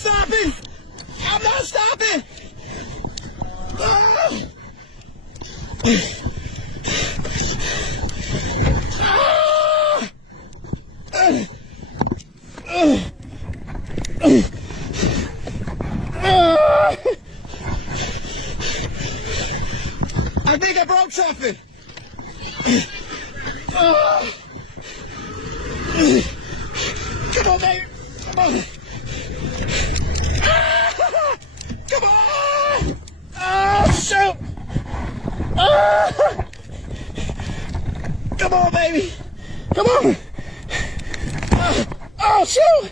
stopping. I'm not stopping. I think I broke something. Come on, baby. Come on. Come on. Oh, shoot. Come on, baby. Come on. Oh, shoot.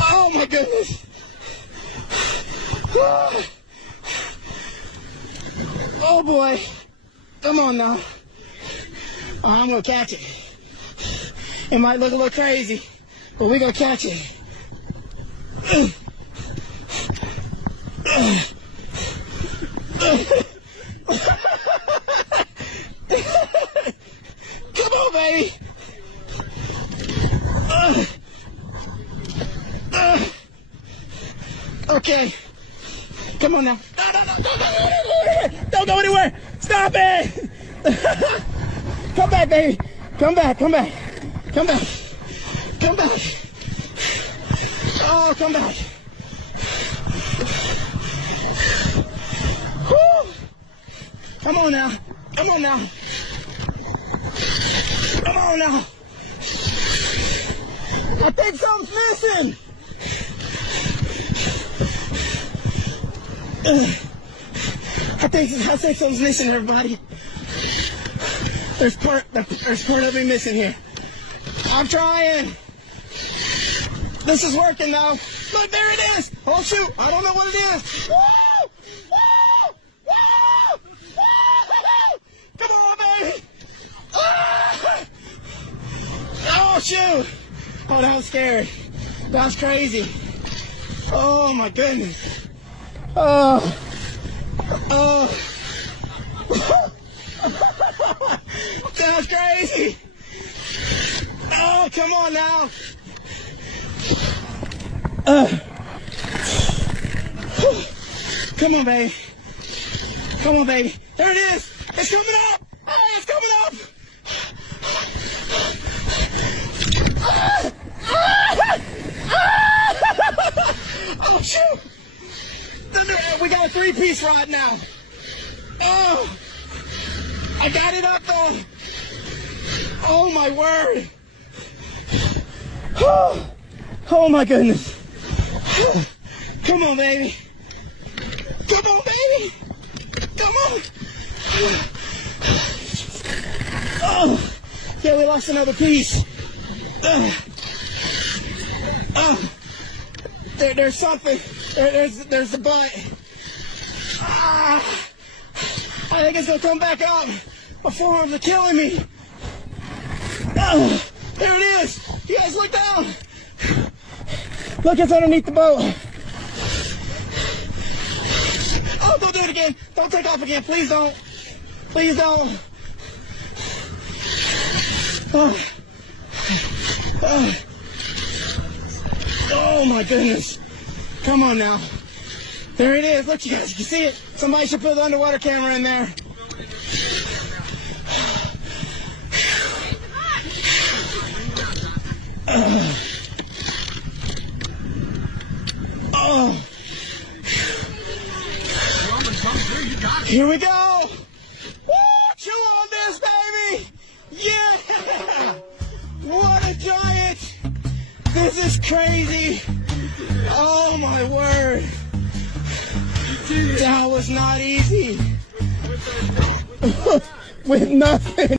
Oh, my goodness. Oh, boy. Come on now. Oh, I'm going to catch it. It might look a little crazy, but we're going to catch it. Come on, baby. Okay. Come on now. Don't go anywhere. Stop it. Come back, baby. Come back. Come back. Come back. Come back. Oh, come back. Woo. Come on now. Come on now. Come on now. I think something's missing. I think something's missing, everybody. There's part of me missing here. I'm trying. This is working now. Look, there it is. Oh shoot! I don't know what it is. Woo! Woo! Woo! Woo! Come on, baby. Ah! Oh shoot! Oh, that was scary. That was crazy. Oh my goodness. Oh. Oh. That was crazy. Oh, come on now. Come on, baby. Come on, baby. There it is. It's coming up. Hey, it's coming up. Oh, shoot. We got a 3-piece rod now. Oh, I got it up though. Oh my word. Oh my goodness. Come on, baby. Come on, baby. Come on. Oh, yeah, we lost another piece. There's something. There's the butt. I think it's gonna come back up. My forearms are killing me. There it is. You guys look down. Look, it's underneath the boat. Oh, don't do it again. Don't take off again. Please don't. Please don't. Oh my goodness. Come on now. There it is. Look, you guys, you can see it. Somebody should put the underwater camera in there. Here we go. Woo! Chew on this, baby. Yeah. What a giant. This is crazy. Oh my word. That was not easy. With nothing.